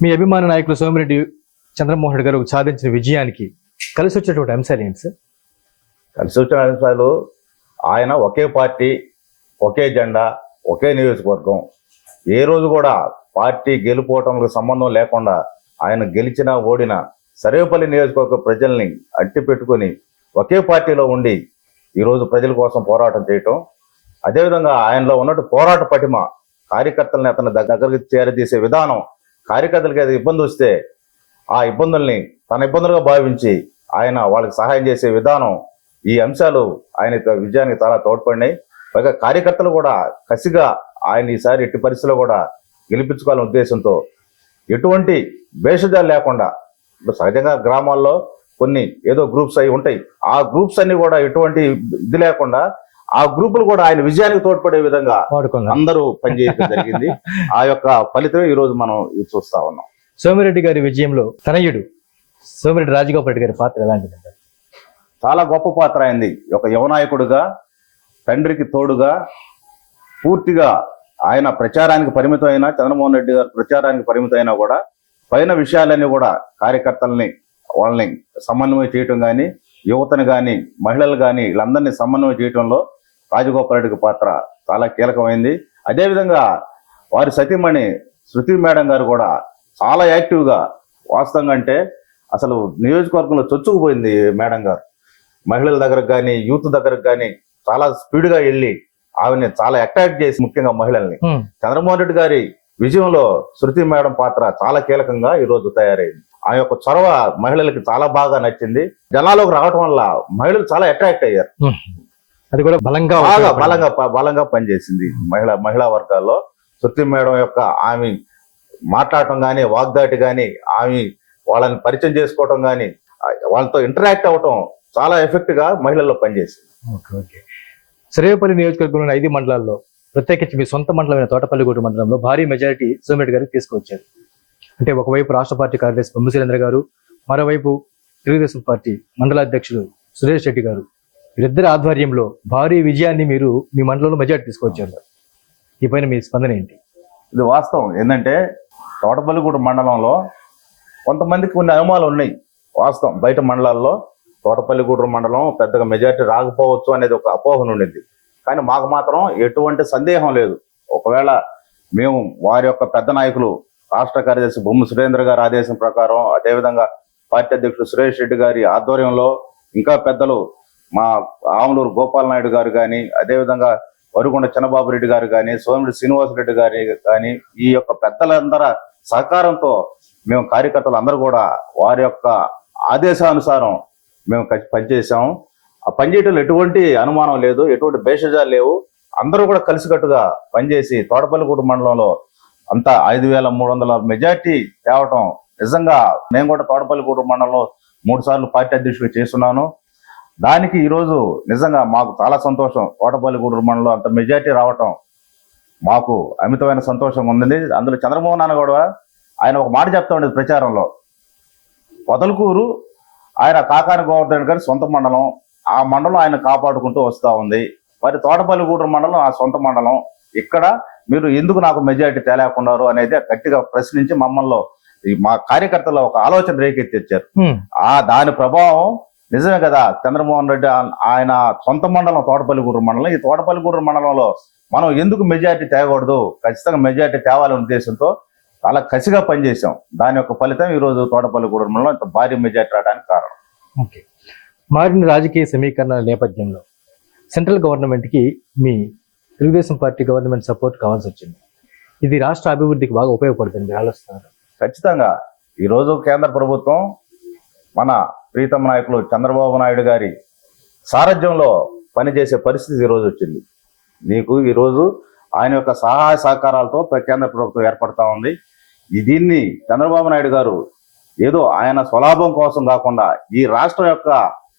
మీ అభిమాన నాయకులు సోమిరెడ్డి చంద్రమోహన్ రెడ్డి గారు సాధించిన విజయానికి కలిసి వచ్చేటువంటి అంశాలు ఏంటి సార్? కలిసి వచ్చిన అంశాలు ఆయన ఒకే పార్టీ ఒకే జెండా ఒకే నియోజకవర్గం. ఏ రోజు కూడా పార్టీ గెలుపోవటంకు సంబంధం లేకుండా ఆయన గెలిచినా ఓడినా సర్వేపల్లి నియోజకవర్గ ప్రజల్ని అట్టి పెట్టుకొని ఒకే పార్టీలో ఉండి ఈరోజు ప్రజల కోసం పోరాటం చేయటం అదేవిధంగా ఆయనలో ఉన్నట్టు పోరాట పటిమ కార్యకర్తలని అతని దగ్గరికి చేరదీసే విధానం కార్యకర్తలకి అది ఇబ్బంది వస్తే ఆ ఇబ్బందుల్ని తన ఇబ్బందులుగా భావించి ఆయన వాళ్ళకి సహాయం చేసే విధానం ఈ అంశాలు ఆయన విజయానికి చాలా తోడ్పడినాయి. పైగా కార్యకర్తలు కూడా కసిగా ఆయన ఈసారి ఎట్టి పరిస్థితుల్లో కూడా గెలిపించుకోవాలనే ఉద్దేశంతో ఎటువంటి భేషజాలు లేకుండా ఇప్పుడు సహజంగా గ్రామాల్లో కొన్ని ఏదో గ్రూప్స్ అయి ఉంటాయి. ఆ గ్రూప్స్ అన్ని కూడా ఎటువంటి ఇది లేకుండా ఆ గ్రూపులు కూడా ఆయన విజయానికి తోడ్పడే విధంగా అందరూ పనిచేయడం జరిగింది. ఆ యొక్క ఫలితం ఈ రోజు మనం చూస్తా ఉన్నాం. సోమిరెడ్డి గారి విజయంలో తనయుడు సోమిరెడ్డి రాజగోపాల్ రెడ్డి గారి పాత్ర ఎలాంటిది? చాలా గొప్ప పాత్ర అయింది. ఒక యువనాయకుడుగా తండ్రికి తోడుగా పూర్తిగా ఆయన ప్రచారానికి పరిమితం అయినా చంద్రమోహన్ రెడ్డి గారు ప్రచారానికి పరిమితం అయినా కూడా పైన విషయాలన్నీ కూడా కార్యకర్తల్ని వాళ్ళని సమన్వయం చేయటం కానీ యువతని కానీ మహిళలు కానీ వీళ్ళందరినీ సమన్వయం చేయటంలో రాజగోపాల్ రెడ్డికి పాత్ర చాలా కీలకమైంది. అదేవిధంగా వారి సతీమణి శృతి మేడం గారు కూడా చాలా యాక్టివ్గా వాస్తవంగా అంటే అసలు నియోజకవర్గంలో చొచ్చుకుపోయింది మేడం గారు. మహిళల దగ్గరకు కానీ యూత్ దగ్గరకు కానీ చాలా స్పీడ్గా వెళ్ళి ఆమెని చాలా అట్రాక్ట్ చేసి ముఖ్యంగా మహిళల్ని. చంద్రమోహన్ రెడ్డి గారి విజయంలో శృతి మేడం పాత్ర చాలా కీలకంగా ఈ రోజు తయారైంది. ఆ యొక్క చొరవ మహిళలకి చాలా బాగా నచ్చింది. జనాల్లోకి రావటం వల్ల మహిళలు చాలా అట్రాక్ట్ అయ్యారు. అది కూడా బలంగా బాగా. బలంగా బలంగా పనిచేసింది మహిళా మహిళా వర్గాల్లో. శృతి మేడం యొక్క ఆమె మాట్లాడటం కానీ వాగ్దాటి కానీ ఆమె వాళ్ళని పరిచయం చేసుకోవటం కానీ వాళ్ళతో ఇంటరాక్ట్ అవ్వటం చాలా ఎఫెక్ట్గా మహిళల్లో పనిచేసింది. Okay okay. సర్వేపల్లి నియోజకవర్గంలోని ఐదు మండలాల్లో ప్రత్యేకించి మీ సొంత మండలమైన తోటపల్లిగూడు మండలంలో భారీ మెజారిటీ సోమిరెడ్డి గారికి తీసుకొచ్చారు అంటే ఒకవైపు రాష్ట్ర పార్టీ కార్యదర్శి బొమ్మశీలేంద్ర గారు మరోవైపు తెలుగుదేశం పార్టీ మండల అధ్యక్షులు సురేష్ రెడ్డి గారు. వీరిద్దరి ఆధ్వర్యంలో భారీ విజయాన్ని మీరు మీ మండలంలో మెజార్టీ తీసుకొచ్చారు. ఈ పైన మీ స్పందన ఏంటి? ఇది వాస్తవం. ఏంటంటే తోటపల్లిగూడ మండలంలో కొంతమందికి కొన్ని అనుమానాలు ఉన్నాయి. వాస్తవం. బయట మండలాల్లో తోటపల్లిగూడూరు మండలం పెద్దగా మెజార్టీ రాకపోవచ్చు అనేది ఒక అపోహన ఉండింది. కానీ మాకు మాత్రం ఎటువంటి సందేహం లేదు. ఒకవేళ మేము వారి యొక్క పెద్ద నాయకులు రాష్ట్ర కార్యదర్శి బొమ్మ సురేంద్ర గారి ఆదేశం ప్రకారం అదేవిధంగా పార్టీ అధ్యక్షుడు సురేష్ రెడ్డి గారి ఆధ్వర్యంలో ఇంకా పెద్దలు మా ఆమలూరు గోపాల్ నాయుడు గారు కానీ అదేవిధంగా వరుగొండ చిన్నబాబు రెడ్డి గారు కానీ సోమిరెడ్డి శ్రీనివాసరెడ్డి గారి కానీ ఈ యొక్క పెద్దలందరి సహకారంతో మేము కార్యకర్తలు అందరూ కూడా వారి యొక్క ఆదేశానుసారం మేము పనిచేసాము ఆ పనిచేయటంలో ఎటువంటి అనుమానం లేదు ఎటువంటి భేషజాలు లేవు. అందరూ కూడా కలిసికట్టుగా పనిచేసి తోటపల్లిగూడు మండలంలో అంతా ఐదు వేల మూడు వందల మెజార్టీ తేవటం నిజంగా నేను కూడా తోటపల్లిగూడు మండలంలో మూడు సార్లు పార్టీ అధ్యక్షుడు చేస్తున్నాను. దానికి ఈరోజు నిజంగా మాకు చాలా సంతోషం. తోటపల్లిగూడు మండలంలో అంత మెజార్టీ రావటం మాకు అమితమైన సంతోషం ఉంది అందులో చంద్రమోహన్ నాన్న కూడా ఆయన ఒక మాట చెప్తా ఉండేది ప్రచారంలో. పొదలకూరు ఆయన కాకాని గోవర్ధన్ గారి సొంత మండలం. ఆ మండలం ఆయన కాపాడుకుంటూ వస్తూ ఉంది. మరి తోటపల్లిగూడెం మండలం ఆ సొంత మండలం. ఇక్కడ మీరు ఎందుకు నాకు మెజారిటీ తేలేకున్నారు అనేది గట్టిగా ప్రశ్నించి మమ్మల్ని మా కార్యకర్తలు ఒక ఆలోచన రేకెత్తిచ్చారు. ఆ దాని ప్రభావం నిజమే కదా? చంద్రమోహన్ రెడ్డి ఆయన సొంత మండలం తోటపల్లిగూడెం మండలం. ఈ తోటపల్లిగూడెం మండలంలో మనం ఎందుకు మెజారిటీ తేగకూడదు ఖచ్చితంగా మెజారిటీ తేవాలనే ఉద్దేశంతో చాలా కసిగా పనిచేసాం దాని యొక్క ఫలితం ఈ రోజు తోటపల్లిగూడెం మండలం ఇంత భారీ మెజారిటీ రావడానికి కారణం. ఓకే. మారిన రాజకీయ సమీకరణల నేపథ్యంలో సెంట్రల్ గవర్నమెంట్కి మీ తెలుగుదేశం పార్టీ గవర్నమెంట్ సపోర్ట్ కావాల్సి వచ్చింది ఇది రాష్ట్ర అభివృద్ధికి బాగా ఉపయోగపడుతుంది. మీరు ఆలోచిస్తున్నారు? ఖచ్చితంగా. ఈరోజు కేంద్ర ప్రభుత్వం మన ప్రీతమ నాయకులు చంద్రబాబు నాయుడు గారి సారథ్యంలో పనిచేసే పరిస్థితి ఈరోజు వచ్చింది. నీకు ఈరోజు ఆయన యొక్క సహాయ సహకారాలతో ప్ర- కేంద్ర ప్రభుత్వం ఏర్పడతా ఉంది. దీన్ని చంద్రబాబు నాయుడు గారు ఏదో ఆయన స్వలాభం కోసం కాకుండా ఈ రాష్ట్రం యొక్క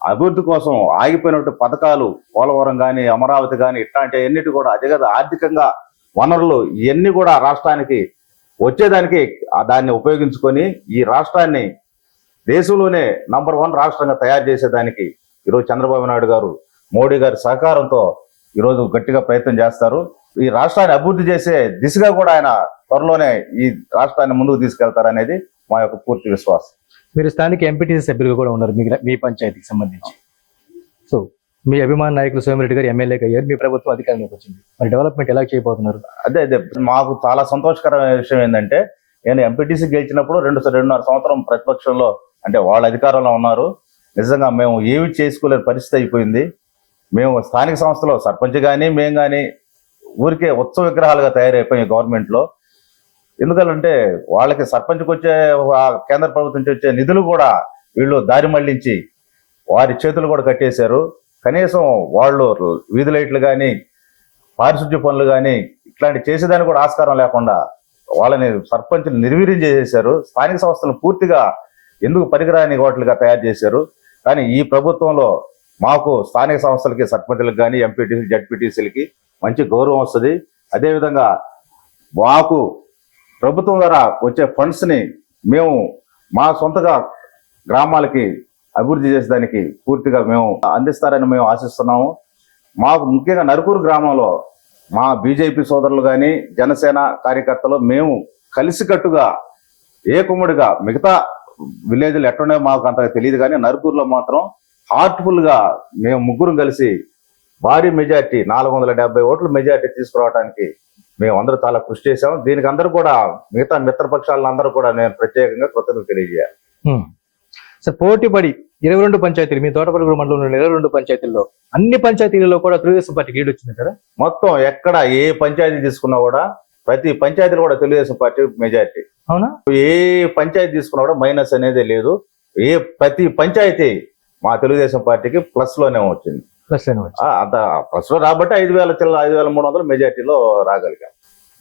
అభివృద్ధి కోసం ఆగిపోయినట్టు పథకాలు పోలవరం కానీ అమరావతి కానీ ఇట్లాంటి అన్నిటి కూడా అదే కదా ఆర్థికంగా వనరులు ఇవన్నీ కూడా రాష్ట్రానికి వచ్చేదానికి దాన్ని ఉపయోగించుకొని ఈ రాష్ట్రాన్ని దేశంలోనే నంబర్ వన్ రాష్ట్రంగా తయారు చేసేదానికి ఈరోజు చంద్రబాబు నాయుడు గారు మోడీ గారి సహకారంతో ఈరోజు గట్టిగా ప్రయత్నం చేస్తారు. ఈ రాష్ట్రాన్ని అభివృద్ధి చేసే దిశగా కూడా ఆయన త్వరలోనే ఈ రాష్ట్రాన్ని ముందుకు తీసుకెళ్తారనేది మా యొక్క పూర్తి విశ్వాసం. మీరు స్థానిక ఎంపీటీసీ సభ్యులుగా కూడా ఉన్నారు మీ మీ పంచాయతీకి సంబంధించి. సో మీ అభిమాన నాయకులు సోమిరెడ్డి గారు ఎమ్మెల్యేగా అయ్యారు. మీ ప్రభుత్వం అధికారంలోకి వచ్చింది. మరి డెవలప్మెంట్ ఎలా చేయబోతున్నారు? అదే అదే. మాకు చాలా సంతోషకరమైన విషయం ఏంటంటే నేను ఎంపీటీసీ గెలిచినప్పుడు రెండు రెండున్నర సంవత్సరం ప్రతిపక్షంలో అంటే వాళ్ళ అధికారంలో ఉన్నారు. నిజంగా మేము ఏమి చేసుకోలేని పరిస్థితి అయిపోయింది. మేము స్థానిక సంస్థలో సర్పంచ్ కానీ మేము కానీ ఊరికే ఉత్సవ విగ్రహాలుగా తయారైపోయాయి గవర్నమెంట్లో. ఎందుకంటే వాళ్ళకి సర్పంచ్కి వచ్చే కేంద్ర ప్రభుత్వం నుంచి వచ్చే నిధులు కూడా వీళ్ళు దారి మళ్ళించి వారి చేతులు కూడా కట్టేశారు. కనీసం వాళ్ళు వీధి లైట్లు కానీ పారిశుద్ధ్య పనులు కానీ ఇట్లాంటి చేసేదానికి కూడా ఆస్కారం లేకుండా వాళ్ళని సర్పంచ్ని నిర్వీర్యం చేసేశారు. స్థానిక సంస్థలను పూర్తిగా ఎందుకు పనికిరాని వాటిలుగా తయారు చేశారు? కానీ ఈ ప్రభుత్వంలో మాకు స్థానిక సంస్థలకి సర్పంచులకు కానీ ఎంపీటీసీ జడ్పీటీసీలకి మంచి గౌరవం వస్తుంది. అదేవిధంగా మాకు ప్రభుత్వం ద్వారా వచ్చే ఫండ్స్ని మేము మా సొంతగా గ్రామాలకి అభివృద్ధి చేసేదానికి పూర్తిగా మేము అందిస్తారని మేము ఆశిస్తున్నాము. మాకు ముఖ్యంగా నరుకూరు గ్రామంలో మా బీజేపీ సోదరులు కానీ జనసేన కార్యకర్తలు మేము కలిసికట్టుగా ఏకుముడిగా మిగతా విలేజ్లు ఎట్లున్నాయో మాకు అంతగా తెలియదు కానీ నరుకూరులో మాత్రం హార్ట్ఫుల్గా మేము ముగ్గురం కలిసి భారీ మెజార్టీ నాలుగు వందల డెబ్బై ఓట్ల మెజార్టీ తీసుకురావడానికి మేము అందరూ చాలా కృషి చేశాం దీనికి అందరూ కూడా మిగతా మిత్రపక్షాలందరూ కూడా నేను ప్రత్యేకంగా కృతజ్ఞత తెలియజేయాలి. సార్ పోటీ పడి ఇరవై రెండు పంచాయతీలు మీ తోటపల్లి మండలంలో ఇరవై రెండు పంచాయతీల్లో అన్ని పంచాయతీలలో కూడా తెలుగుదేశం పార్టీకి లీడ్ వచ్చింది కదా? మొత్తం ఎక్కడ ఏ పంచాయతీ తీసుకున్నా కూడా ప్రతి పంచాయతీలో కూడా తెలుగుదేశం పార్టీ మెజార్టీ. అవునా? ఏ పంచాయతీ తీసుకున్నా కూడా మైనస్ అనేది లేదు. ఏ ప్రతి పంచాయతీ మా తెలుగుదేశం పార్టీకి ప్లస్లోనే వచ్చింది. ప్లస్ అంత ప్లస్లో రాబట్టి ఐదు వేల చిల్ల ఐదు వేల మూడు వందలు మెజార్టీలో రాగలిగాం.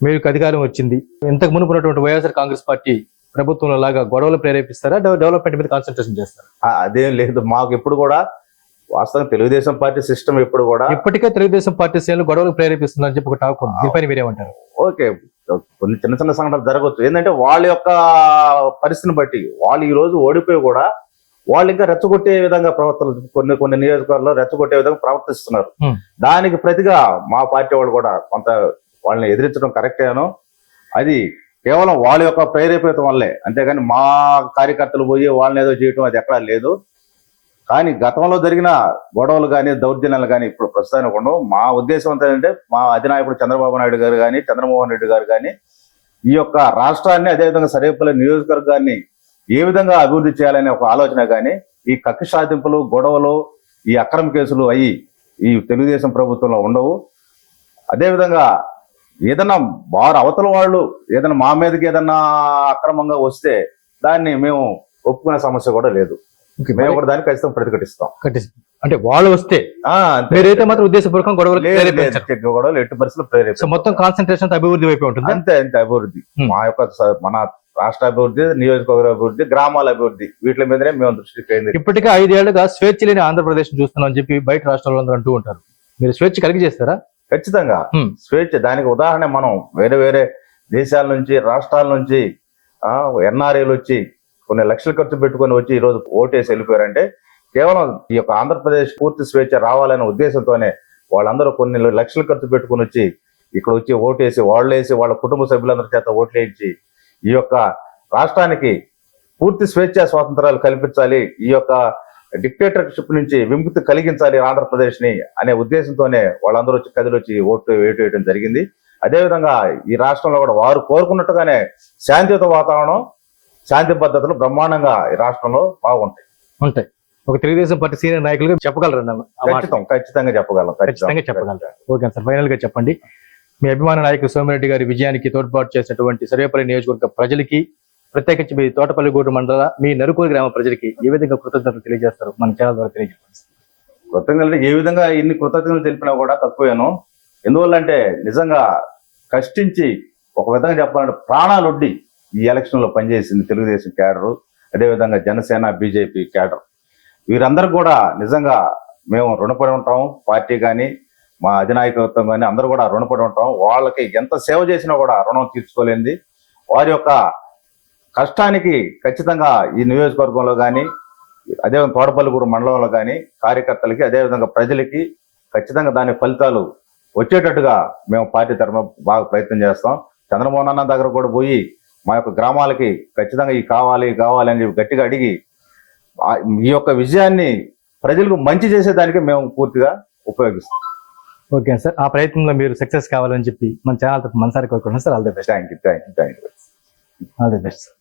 మీకు అధికారం వచ్చింది. ఇంతకు మునుపు ఉన్నటువంటి వైఎస్ఆర్ కాంగ్రెస్ పార్టీ ప్రభుత్వంలో లాగా గొడవలు ప్రేరేపిస్తారా? డెవ- డెవలప్మెంట్ మీద కాన్సన్ట్రేషన్ చేస్తారా? అదేం లేదు. మాకు ఎప్పుడు కూడా వాస్తవం తెలుగుదేశం పార్టీ సిస్టమ్ ఎప్పుడు కూడా ఇప్పటికే తెలుగుదేశం పార్టీ శ్రేణులు గొడవలు ప్రేరేపిస్తుందని చెప్పి ఒక టాక్ ఉంది. దీనిపైన మీరేమంటారు? ఓకే. కొన్ని చిన్న చిన్న సంఘటనలు జరగవచ్చు ఏంటంటే వాళ్ళ యొక్క పరిస్థితిని బట్టి వాళ్ళు ఈ రోజు ఓడిపోయి కూడా వాళ్ళు ఇంకా రెచ్చగొట్టే విధంగా ప్రవర్తన కొన్ని కొన్ని నియోజకవర్గాల్లో రెచ్చగొట్టే విధంగా ప్రవర్తిస్తున్నారు. Hmm. దానికి ప్రతిగా మా పార్టీ వాళ్ళు కూడా కొంత వాళ్ళని ఎదిరించడం కరెక్టేను అది కేవలం వాళ్ళ యొక్క ప్రేరేపితం వల్లే. అంతేగాని మా కార్యకర్తలు పోయి వాళ్ళని ఏదో చేయటం అది ఎక్కడా లేదు. కానీ గతంలో జరిగిన గొడవలు కానీ దౌర్జన్యాలు కానీ ఇప్పుడు ప్రస్తుతానికి ఉండవు. మా ఉద్దేశం ఏంటంటే మా అధినాయకుడు చంద్రబాబు నాయుడు గారు కానీ చంద్రమోహన్ రెడ్డి గారు కానీ ఈ యొక్క రాష్ట్రాన్ని అదేవిధంగా సరేపల్లి నియోజకవర్గాన్ని ఏ విధంగా అభివృద్ధి చేయాలనే ఒక ఆలోచన కానీ ఈ కక్ష సాధింపులు గొడవలు ఈ అక్రమ కేసులు అయ్యి ఈ తెలుగుదేశం ప్రభుత్వంలో ఉండవు. అదేవిధంగా ఏదైనా వారు అవతల వాళ్ళు ఏదైనా మా మీదకి ఏదన్నా అక్రమంగా వస్తే దాన్ని మేము ఒప్పుకునే సమస్య కూడా లేదు. మేము కూడా దాన్ని ఖచ్చితంగా ప్రతిఘటిస్తాం అంటే వాళ్ళు వస్తే. మీరైతే మాత్రం ఉద్దేశపూర్వకం గొడవలు గొడవలు ఎట్టి పరిస్థితులు ప్రేరేపించం. సో మొత్తం కాన్సన్ట్రేషన్ అభివృద్ధి వైపు ఉంటుంది అంతే అంతే అభివృద్ధి. మా యొక్క మన రాష్ట్ర అభివృద్ధి నియోజకవర్గ అభివృద్ధి గ్రామాల అభివృద్ధి వీటి మీదనే మేము దృష్టి కేంద్రీ ఇప్పటికే ఐదేళ్ళుగా స్వేచ్ఛ లేని ఆంధ్రప్రదేశ్ చూస్తున్నాం అని చెప్పి బయట రాష్ట్రాల్లో అందరూ అంటూ ఉంటారు మీరు స్వేచ్ఛ కలిగి చేస్తారా ఖచ్చితంగా. స్వేచ్ఛ దానికి ఉదాహరణ మనం వేరే వేరే దేశాల నుంచి రాష్ట్రాల నుంచి ఎన్ఆర్ఐలు వచ్చి కొన్ని లక్షలు ఖర్చు పెట్టుకొని వచ్చి ఈ రోజు ఓటేసి వెళ్ళిపోయారంటే కేవలం ఈ యొక్క ఆంధ్రప్రదేశ్ పూర్తి స్వేచ్ఛ రావాలనే ఉద్దేశంతోనే వాళ్ళందరూ కొన్ని లక్షలు ఖర్చు పెట్టుకుని వచ్చి ఇక్కడ వచ్చి ఓటేసి వాళ్ళు వేసి వాళ్ళ కుటుంబ సభ్యులందరి చేత ఓట్లు వేయించి ఈ యొక్క రాష్ట్రానికి పూర్తి స్వేచ్ఛ స్వాతంత్రాలు కల్పించాలి ఈ యొక్క డిక్టేటర్షిప్ నుంచి విముక్తి కలిగించాలి ఆంధ్రప్రదేశ్ని అనే ఉద్దేశంతోనే వాళ్ళందరూ వచ్చి కదిలొచ్చి ఓట్లు వేటు వేయడం జరిగింది. అదేవిధంగా ఈ రాష్ట్రంలో కూడా వారు కోరుకున్నట్టుగానే శాంతియుత వాతావరణం శాంతి పద్ధతులు బ్రహ్మాండంగా ఈ రాష్ట్రంలో బాగుంటాయి. ఉంటాయి. ఒక తెలుగుదేశం పార్టీ సీనియర్ నాయకులుగా చెప్పగలరు. ఖచ్చితం ఖచ్చితంగా చెప్పగలం ఖచ్చితంగా చెప్పగలరు ఓకే సార్ ఫైనల్గా చెప్పండి. మీ అభిమాన నాయకులు సోమిరెడ్డి గారి విజయానికి తోడ్పాటు చేసినటువంటి సర్వేపల్లి నియోజకవర్గ ప్రజలకి ప్రత్యేకించి మీ తోటపల్లిగూడు మండల మీ నరుకూరు గ్రామ ప్రజలకి ఏ విధంగా కృతజ్ఞతలు తెలియజేస్తారు? మన ఛానల్ ద్వారా తెలియజేస్తారు కృతజ్ఞతలు ఏ విధంగా ఇన్ని కృతజ్ఞతలు తెలిపినా కూడా తక్కువేను. ఎందువల్లంటే నిజంగా కష్టించి ఒక విధంగా చెప్పాలంటే ప్రాణాలొడ్డి ఈ ఎలక్షన్లో పనిచేసింది తెలుగుదేశం క్యాడరు అదేవిధంగా జనసేన బీజేపీ క్యాడర్. వీరందరూ కూడా నిజంగా మేము రుణపడి ఉంటాం పార్టీ కానీ మా అధినాయకత్వం కానీ అందరూ కూడా రుణపడి ఉంటాం. వాళ్ళకి ఎంత సేవ చేసినా కూడా రుణం తీర్చుకోలేంది వారి యొక్క కష్టానికి ఖచ్చితంగా ఈ నియోజకవర్గంలో కానీ అదేవిధంగా తోడపల్లిగూరు మండలంలో కానీ కార్యకర్తలకి అదేవిధంగా ప్రజలకి ఖచ్చితంగా దాని ఫలితాలు వచ్చేటట్టుగా మేము పార్టీ తరఫున బాగా ప్రయత్నం చేస్తాం. చంద్రమోహన్ అన్న దగ్గర కూడా పోయి మా యొక్క గ్రామాలకి ఖచ్చితంగా ఈ కావాలి కావాలి అని చెప్పి గట్టిగా అడిగి ఈ యొక్క విజయాన్ని ప్రజలకు మంచి చేసేదానికి మేము పూర్తిగా ఉపయోగిస్తాం. ఓకే సార్ ఆ ప్రయత్నంలో మీరు సక్సెస్ కావాలని చెప్పి మన ఛానల్ మనసారి కోరుకుంటున్నాను sir all the best. Thank you thank you thank you all the best sir.